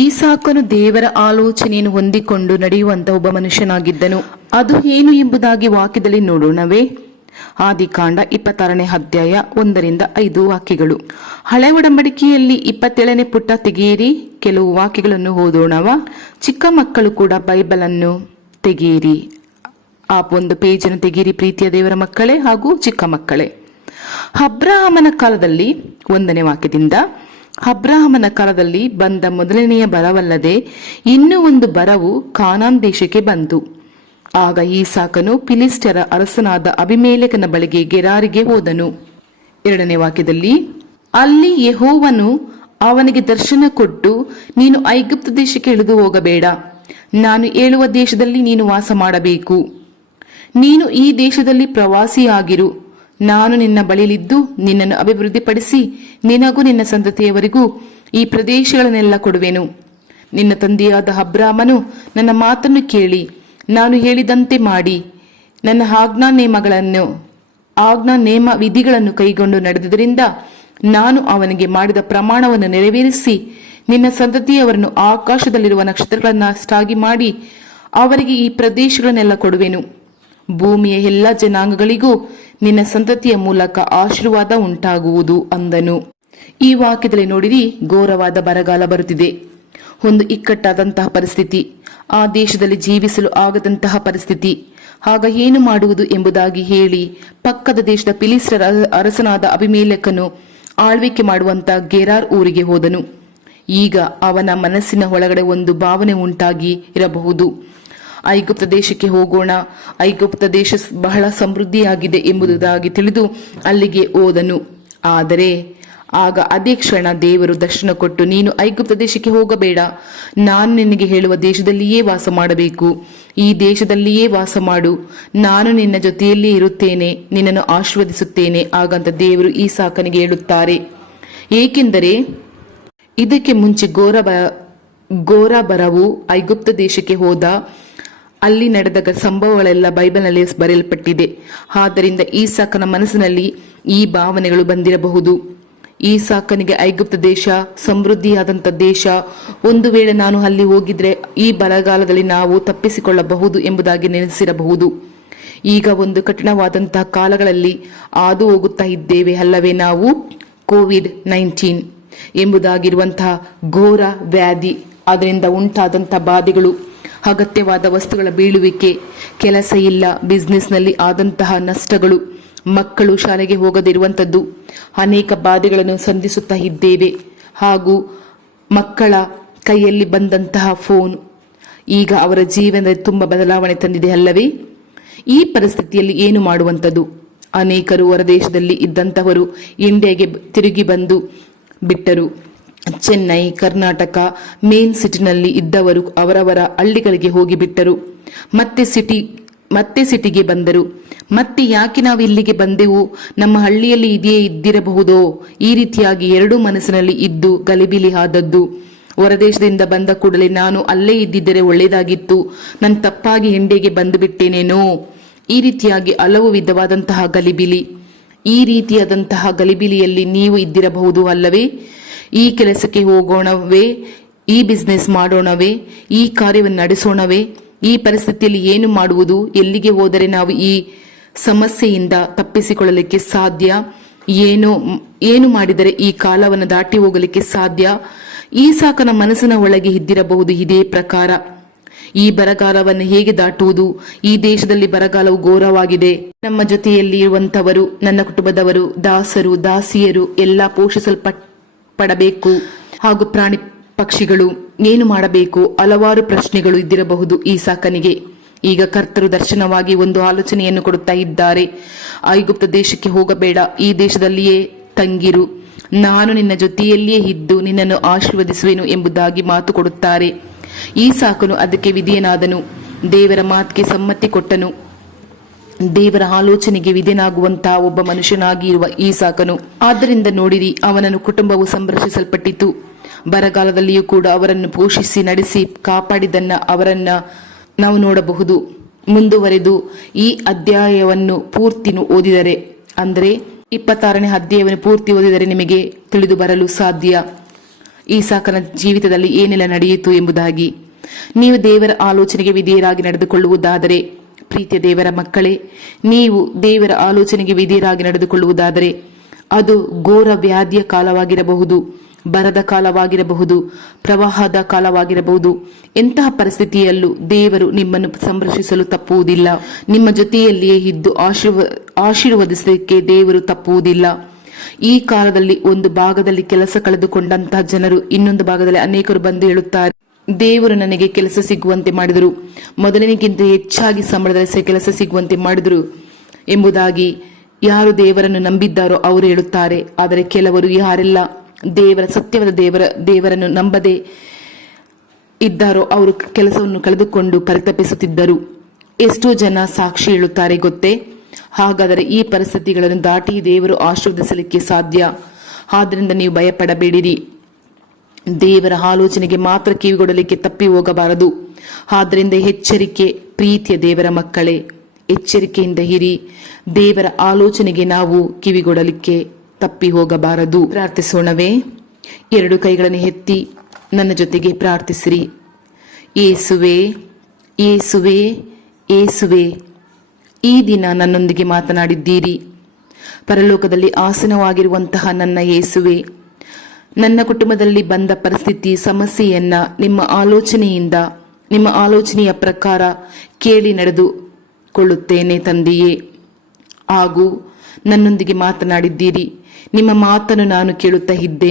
ಈಸಾಕನು ದೇವರ ಆಲೋಚನೆಯನ್ನು ಹೊಂದಿಕೊಂಡು ನಡೆಯುವಂತಹ ಒಬ್ಬ ಮನುಷ್ಯನಾಗಿದ್ದನು. ಅದು ಏನು ಎಂಬುದಾಗಿ ವಾಕ್ಯದಲ್ಲಿ ನೋಡೋಣವೇ. ಆದಿಕಾಂಡ 26ನೇ ಅಧ್ಯಾಯ 1-5 ವಾಕ್ಯಗಳು. ಹಳೆ ಒಡಂಬಡಿಕೆಯಲ್ಲಿ 27ನೇ ಪುಟ ತೆಗೆಯಿರಿ. ಕೆಲವು ವಾಕ್ಯಗಳನ್ನು ಓದೋಣವ. ಚಿಕ್ಕ ಮಕ್ಕಳು ಕೂಡ ಬೈಬಲ್ ಅನ್ನು ತೆಗೆಯಿರಿ. ಆ ಒಂದು ಪೇಜನ್ನು ತೆಗೆಯಿರಿ ಪ್ರೀತಿಯ ದೇವರ ಮಕ್ಕಳೇ ಹಾಗೂ ಚಿಕ್ಕ ಮಕ್ಕಳೇ. ಅಬ್ರಹಾಮನ ಕಾಲದಲ್ಲಿ 1ನೇ ವಾಕ್ಯದಿಂದ, ಅಬ್ರಹಾಮನ ಕಾಲದಲ್ಲಿ ಬಂದ ಮೊದಲನೆಯ ಬರವಲ್ಲದೆ ಇನ್ನೂ ಒಂದು ಬರವು ಕಾನಾನ್ ದೇಶಕ್ಕೆ ಬಂತು. ಆಗ ಈಸಾಕನು ಫಿಲಿಸ್ತ್ಯರ ಅರಸನಾದ ಅಬಿಮೆಲೆಕನ ಬಳಿಗೆ ಗೆರಾರಿಗೆ ಹೋದನು. 2ನೇ ವಾಕ್ಯದಲ್ಲಿ, ಅಲ್ಲಿ ಯೆಹೋವನು ಅವನಿಗೆ ದರ್ಶನ ಕೊಟ್ಟು, ನೀನು ಐಗುಪ್ತ ದೇಶಕ್ಕೆ ಇಳಿದು ಹೋಗಬೇಡ, ನಾನು ಹೇಳುವ ದೇಶದಲ್ಲಿ ನೀನು ವಾಸ ಮಾಡಬೇಕು. ನೀನು ಈ ದೇಶದಲ್ಲಿ ಪ್ರವಾಸಿಯಾಗಿರು. ನಾನು ನಿನ್ನ ಬಳಿಯಲ್ಲಿದ್ದು ನಿನ್ನನ್ನು ಅಭಿವೃದ್ಧಿಪಡಿಸಿ ನಿನಗೂ ನಿನ್ನ ಸಂತತಿಯವರಿಗೂ ಈ ಪ್ರದೇಶಗಳನ್ನೆಲ್ಲ ಕೊಡುವೆನು. ನಿನ್ನ ತಂದೆಯಾದ ಅಬ್ರಾಮನು ನನ್ನ ಮಾತನ್ನು ಕೇಳಿ ನಾನು ಹೇಳಿದಂತೆ ಮಾಡಿ ನನ್ನ ಆಜ್ಞಾ ನೇಮ ವಿಧಿಗಳನ್ನು ಕೈಗೊಂಡು ನಡೆದುದರಿಂದ ನಾನು ಅವನಿಗೆ ಮಾಡಿದ ಪ್ರಮಾಣವನ್ನು ನೆರವೇರಿಸಿ ನಿನ್ನ ಸಂತತಿಯವರನ್ನು ಆಕಾಶದಲ್ಲಿರುವ ನಕ್ಷತ್ರಗಳನ್ನಷ್ಟಾಗಿ ಮಾಡಿ ಅವರಿಗೆ ಈ ಪ್ರದೇಶಗಳನ್ನೆಲ್ಲ ಕೊಡುವೆನು. ಭೂಮಿಯ ಎಲ್ಲ ಜನಾಂಗಗಳಿಗೂ ನಿನ್ನ ಸಂತತಿಯ ಮೂಲಕ ಆಶೀರ್ವಾದ ಉಂಟಾಗುವುದು ಅಂದನು. ಈ ವಾಕ್ಯದಲ್ಲಿ ನೋಡಿರಿ, ಘೋರವಾದ ಬರಗಾಲ ಬರುತ್ತಿದೆ. ಒಂದು ಇಕ್ಕಟ್ಟಾದಂತಹ ಪರಿಸ್ಥಿತಿ, ಆ ದೇಶದಲ್ಲಿ ಜೀವಿಸಲು ಆಗದಂತಹ ಪರಿಸ್ಥಿತಿ. ಆಗ ಏನು ಮಾಡುವುದು ಎಂಬುದಾಗಿ ಹೇಳಿ ಪಕ್ಕದ ದೇಶದ ಫಿಲಿಸ್ತ್ಯರ ಅರಸನಾದ ಅಬಿಮೆಲೆಕನು ಆಳ್ವಿಕೆ ಮಾಡುವಂತ ಗೆರಾರ್ ಊರಿಗೆ ಹೋದನು. ಈಗ ಅವನ ಮನಸ್ಸಿನ ಒಳಗಡೆ ಒಂದು ಭಾವನೆ ಉಂಟಾಗಿ ಇರಬಹುದು. ಐಗುಪ್ತ ದೇಶಕ್ಕೆ ಹೋಗೋಣ, ಐಗುಪ್ತ ದೇಶ ಬಹಳ ಸಮೃದ್ಧಿಯಾಗಿದೆ ಎಂಬುದಾಗಿ ತಿಳಿದು ಅಲ್ಲಿಗೆ ಹೋದನು. ಆದರೆ ಆಗ ಅದೇ ಕ್ಷಣ ದೇವರು ದರ್ಶನ ಕೊಟ್ಟು, ನೀನು ಐಗುಪ್ತ ದೇಶಕ್ಕೆ ಹೋಗಬೇಡ, ನಾನು ನಿನಗೆ ಹೇಳುವ ದೇಶದಲ್ಲಿಯೇ ವಾಸ ಮಾಡಬೇಕು, ಈ ದೇಶದಲ್ಲಿಯೇ ವಾಸ ಮಾಡು, ನಾನು ನಿನ್ನ ಜೊತೆಯಲ್ಲಿಯೇ ಇರುತ್ತೇನೆ, ನಿನ್ನನ್ನು ಆಶೀರ್ವದಿಸುತ್ತೇನೆ ಆಗಂತ ದೇವರು ಈಸಾಕನಿಗೆ ಹೇಳುತ್ತಾರೆ. ಏಕೆಂದರೆ ಇದಕ್ಕೆ ಮುಂಚೆ ಘೋರ ಬರವು ಐಗುಪ್ತ ದೇಶಕ್ಕೆ ಹೋದ ಅಲ್ಲಿ ನಡೆದ ಸಂಭವಗಳೆಲ್ಲ ಬೈಬಲ್ನಲ್ಲಿ ಬರೆಯಲ್ಪಟ್ಟಿದೆ. ಆದ್ದರಿಂದ ಈಸಾಕನ ಮನಸ್ಸಿನಲ್ಲಿ ಈ ಭಾವನೆಗಳು ಬಂದಿರಬಹುದು. ಈಸಾಕನಿಗೆ ಐಗುಪ್ತ ದೇಶ ಸಮೃದ್ಧಿಯಾದಂಥ ದೇಶ, ಒಂದು ವೇಳೆ ನಾನು ಅಲ್ಲಿ ಹೋಗಿದ್ರೆ ಈ ಬರಗಾಲದಲ್ಲಿ ನಾವು ತಪ್ಪಿಸಿಕೊಳ್ಳಬಹುದು ಎಂಬುದಾಗಿ ನೆನೆಸಿರಬಹುದು. ಈಗ ಒಂದು ಕಠಿಣವಾದಂತಹ ಕಾಲಗಳಲ್ಲಿ ಹಾದು ಹೋಗುತ್ತಾ ಇದ್ದೇವೆ ಅಲ್ಲವೇ ನಾವು. ಕೋವಿಡ್-19 ಎಂಬುದಾಗಿರುವಂತಹ ಘೋರ ವ್ಯಾಧಿ, ಅದರಿಂದ ಉಂಟಾದಂತಹ ಬಾಧೆಗಳು, ಅಗತ್ಯವಾದ ವಸ್ತುಗಳ ಬೀಳುವಿಕೆ, ಕೆಲಸ ಇಲ್ಲ, ಬಿಸ್ನೆಸ್ನಲ್ಲಿ ಆದಂತಹ ನಷ್ಟಗಳು, ಮಕ್ಕಳು ಶಾಲೆಗೆ ಹೋಗದಿರುವಂಥದ್ದು, ಅನೇಕ ಬಾಧೆಗಳನ್ನು ಸಂಧಿಸುತ್ತಾ ಇದ್ದೇವೆ. ಹಾಗೂ ಮಕ್ಕಳ ಕೈಯಲ್ಲಿ ಬಂದಂತಹ ಫೋನ್ ಈಗ ಅವರ ಜೀವನದಲ್ಲಿ ತುಂಬ ಬದಲಾವಣೆ ತಂದಿದೆ ಅಲ್ಲವೇ. ಈ ಪರಿಸ್ಥಿತಿಯಲ್ಲಿ ಏನು ಮಾಡುವಂಥದ್ದು? ಅನೇಕರು ಹೊರದೇಶದಲ್ಲಿ ಇದ್ದಂತಹವರು ಇಂಡಿಯಾಗೆ ತಿರುಗಿ ಬಂದು ಬಿಟ್ಟರು. ಚೆನ್ನೈ, ಕರ್ನಾಟಕ ಮೇನ್ ಸಿಟಿನಲ್ಲಿ ಇದ್ದವರು ಅವರವರ ಹಳ್ಳಿಗಳಿಗೆ ಹೋಗಿಬಿಟ್ಟರು. ಮತ್ತೆ ಸಿಟಿಗೆ ಬಂದರು. ಮತ್ತೆ ಯಾಕೆ ನಾವು ಇಲ್ಲಿಗೆ ಬಂದೆವು, ನಮ್ಮ ಹಳ್ಳಿಯಲ್ಲಿ ಇದೇ ಇದ್ದಿರಬಹುದೋ, ಈ ರೀತಿಯಾಗಿ ಎರಡೂ ಮನಸ್ಸಿನಲ್ಲಿ ಇದ್ದು ಗಲಿಬಿಲಿ ಆದದ್ದು. ಹೊರದೇಶದಿಂದ ಬಂದ ಕೂಡಲೇ ನಾನು ಅಲ್ಲೇ ಇದ್ದಿದ್ದರೆ ಒಳ್ಳೆಯದಾಗಿತ್ತು, ನಾನು ತಪ್ಪಾಗಿ ಇಂಡಿಯಾಗೆ ಬಂದು ಬಿಟ್ಟೇನೇನೋ, ಈ ರೀತಿಯಾಗಿ ಹಲವು ವಿಧವಾದಂತಹ ಗಲಿಬಿಲಿ. ಈ ರೀತಿಯಾದಂತಹ ಗಲಿಬಿಲಿಯಲ್ಲಿ ನೀವು ಇದ್ದಿರಬಹುದು ಅಲ್ಲವೇ. ಈ ಕೆಲಸಕ್ಕೆ ಹೋಗೋಣವೇ, ಈ ಬಿಸ್ನೆಸ್ ಮಾಡೋಣವೇ, ಈ ಕಾರ್ಯವನ್ನು ನಡೆಸೋಣವೇ, ಈ ಪರಿಸ್ಥಿತಿಯಲ್ಲಿ ಏನು ಮಾಡುವುದು, ಎಲ್ಲಿಗೆ ಹೋದರೆ ನಾವು ಈ ಸಮಸ್ಯೆಯಿಂದ ತಪ್ಪಿಸಿಕೊಳ್ಳಲಿಕ್ಕೆ ಸಾಧ್ಯ, ಏನು ಮಾಡಿದರೆ ಈ ಕಾಲವನ್ನು ದಾಟಿ ಹೋಗಲಿಕ್ಕೆ ಸಾಧ್ಯ. ಈಸಾಕನ ಮನಸ್ಸಿನ ಒಳಗೆ ಇದ್ದಿರಬಹುದು ಇದೇ ಪ್ರಕಾರ. ಈ ಬರಗಾಲವನ್ನು ಹೇಗೆ ದಾಟುವುದು, ಈ ದೇಶದಲ್ಲಿ ಬರಗಾಲವು ಘೋರವಾಗಿದೆ, ನಮ್ಮ ಜೊತೆಯಲ್ಲಿ ಇರುವಂತವರು, ನನ್ನ ಕುಟುಂಬದವರು, ದಾಸರು ದಾಸಿಯರು ಎಲ್ಲ ಪೋಷಿಸಲ್ಪಡಬೇಕು, ಹಾಗೂ ಪ್ರಾಣಿ ಪಕ್ಷಿಗಳು ಏನು ಮಾಡಬೇಕು, ಹಲವಾರು ಪ್ರಶ್ನೆಗಳು ಇದ್ದಿರಬಹುದು ಈಸಾಕನಿಗೆ. ಈಗ ಕರ್ತರು ದರ್ಶನವಾಗಿ ಒಂದು ಆಲೋಚನೆಯನ್ನು ಕೊಡುತ್ತಾ ಇದ್ದಾರೆ. ಐಗುಪ್ತ ದೇಶಕ್ಕೆ ಹೋಗಬೇಡ, ಈ ದೇಶದಲ್ಲಿಯೇ ತಂಗಿರು, ನಾನು ನಿನ್ನ ಜೊತೆಯಲ್ಲಿಯೇ ಇದ್ದು ನಿನ್ನನ್ನು ಆಶೀರ್ವದಿಸುವೆನು ಎಂಬುದಾಗಿ ಮಾತು ಕೊಡುತ್ತಾರೆ. ಈಸಾಕನು ಅದಕ್ಕೆ ವಿಧೇಯನಾದನು, ದೇವರ ಮಾತಿಗೆ ಸಮ್ಮತಿ ಕೊಟ್ಟನು. ದೇವರ ಆಲೋಚನೆಗೆ ವಿಧೇಯನಾಗುವಂತಹ ಒಬ್ಬ ಮನುಷ್ಯನಾಗಿ ಇರುವ ಈಸಾಕನು. ಆದ್ದರಿಂದ ನೋಡಿರಿ, ಅವನನ್ನು ಕುಟುಂಬವು ಸಂರಕ್ಷಿಸಲ್ಪಟ್ಟಿತು. ಬರಗಾಲದಲ್ಲಿಯೂ ಕೂಡ ಅವರನ್ನು ಪೋಷಿಸಿ ನಡೆಸಿ ಕಾಪಾಡಿದನ್ನ ಅವರನ್ನ ನಾವು ನೋಡಬಹುದು. ಮುಂದುವರೆದು ಈ ಅಧ್ಯಾಯವನ್ನು ಪೂರ್ತಿ ಓದಿದರೆ, ಅಂದರೆ 26ನೇ ಅಧ್ಯಾಯವನ್ನು ಪೂರ್ತಿ ಓದಿದರೆ ನಿಮಗೆ ತಿಳಿದು ಬರಲು ಸಾಧ್ಯ. ಈಸಾಕನ ಜೀವಿತದಲ್ಲಿ ಏನೆಲ್ಲ ನಡೆಯಿತು ಎಂಬುದಾಗಿ. ನೀವು ದೇವರ ಆಲೋಚನೆಗೆ ವಿಧೇಯರಾಗಿ ನಡೆದುಕೊಳ್ಳುವುದಾದರೆ, ಪ್ರೀತಿಯ ದೇವರ ಮಕ್ಕಳೇ, ನೀವು ದೇವರ ಆಲೋಚನೆಗೆ ವಿಧೇಯರಾಗಿ ನಡೆದುಕೊಳ್ಳುವುದಾದರೆ ಅದು ಘೋರ ವ್ಯಾಧಿಯ ಕಾಲವಾಗಿರಬಹುದು, ಬರದ ಕಾಲವಾಗಿರಬಹುದು, ಪ್ರವಾಹದ ಕಾಲವಾಗಿರಬಹುದು. ಎಂತಹ ಪರಿಸ್ಥಿತಿಯಲ್ಲೂ ದೇವರು ನಿಮ್ಮನ್ನು ಸಂರಕ್ಷಿಸಲು ತಪ್ಪುವುದಿಲ್ಲ. ನಿಮ್ಮ ಜೊತೆಯಲ್ಲಿಯೇ ಇದ್ದು ಆಶೀರ್ವದಿಸಲಿಕ್ಕೆ ದೇವರು ತಪ್ಪುವುದಿಲ್ಲ. ಈ ಕಾಲದಲ್ಲಿ ಒಂದು ಭಾಗದಲ್ಲಿ ಕೆಲಸ ಕಳೆದುಕೊಂಡಂತಹ ಜನರು ಇನ್ನೊಂದು ಭಾಗದಲ್ಲಿ ಅನೇಕರು ಬಂದು ಹೇಳುತ್ತಾರೆ, ದೇವರು ನನಗೆ ಕೆಲಸ ಸಿಗುವಂತೆ ಮಾಡಿದರು, ಮೊದಲಿನಕ್ಕಿಂತ ಹೆಚ್ಚಾಗಿ ಸಂಬಳದಲ್ಲಿ ಕೆಲಸ ಸಿಗುವಂತೆ ಮಾಡಿದರು ಎಂಬುದಾಗಿ ಯಾರು ದೇವರನ್ನು ನಂಬಿದ್ದಾರೋ ಅವರು ಹೇಳುತ್ತಾರೆ. ಆದರೆ ಕೆಲವರು ಯಾರೆಲ್ಲ ಸತ್ಯವಾದ ದೇವರನ್ನು ನಂಬದೆ ಇದ್ದಾರೋ ಅವರು ಕೆಲಸವನ್ನು ಕಳೆದುಕೊಂಡು ಪರಿತಪಿಸುತ್ತಿದ್ದರು. ಎಷ್ಟೋ ಜನ ಸಾಕ್ಷಿ ಹೇಳುತ್ತಾರೆ ಗೊತ್ತೇ. ಹಾಗಾದರೆ ಈ ಪರಿಸ್ಥಿತಿಗಳನ್ನು ದಾಟಿ ದೇವರು ಆಶೀರ್ವದಿಸಲಿಕ್ಕೆ ಸಾಧ್ಯ. ಆದ್ದರಿಂದ ನೀವು ಭಯಪಡಬೇಡಿರಿ. ದೇವರ ಆಲೋಚನೆಗೆ ಮಾತ್ರ ಕಿವಿಗೊಡಲಿಕ್ಕೆ ತಪ್ಪಿ ಹೋಗಬಾರದು. ಆದ್ದರಿಂದ ಎಚ್ಚರಿಕೆ, ಪ್ರೀತಿಯ ದೇವರ ಮಕ್ಕಳೇ, ಎಚ್ಚರಿಕೆಯಿಂದ ಇರಿ. ದೇವರ ಆಲೋಚನೆಗೆ ನಾವು ಕಿವಿಗೊಡಲಿಕ್ಕೆ ತಪ್ಪಿ ಹೋಗಬಾರದು. ಪ್ರಾರ್ಥಿಸೋಣವೇ? ಎರಡು ಕೈಗಳನ್ನು ಎತ್ತಿ ನನ್ನ ಜೊತೆಗೆ ಪ್ರಾರ್ಥಿಸಿರಿ. ಯೇಸುವೆ, ಯೇಸುವೆ, ಯೇಸುವೆ, ಈ ದಿನ ನನ್ನೊಂದಿಗೆ ಮಾತನಾಡಿದ್ದೀರಿ. ಪರಲೋಕದಲ್ಲಿ ಆಸನವಾಗಿರುವಂತಹ ನನ್ನ ಯೇಸುವೆ, ನನ್ನ ಕುಟುಂಬದಲ್ಲಿ ಬಂದ ಪರಿಸ್ಥಿತಿ ಸಮಸ್ಯೆಯನ್ನ ನಿಮ್ಮ ಆಲೋಚನೆಯ ಪ್ರಕಾರ ಕೇಳಿ ನಡೆದುಕೊಳ್ಳುತ್ತೇನೆ ತಂದೆಯೇ. ಹಾಗೂ ನನ್ನೊಂದಿಗೆ ಮಾತನಾಡಿದ್ದೀರಿ. ನಿಮ್ಮ ಮಾತನ್ನು ನಾನು ಕೇಳುತ್ತಾ ಇದ್ದೆ.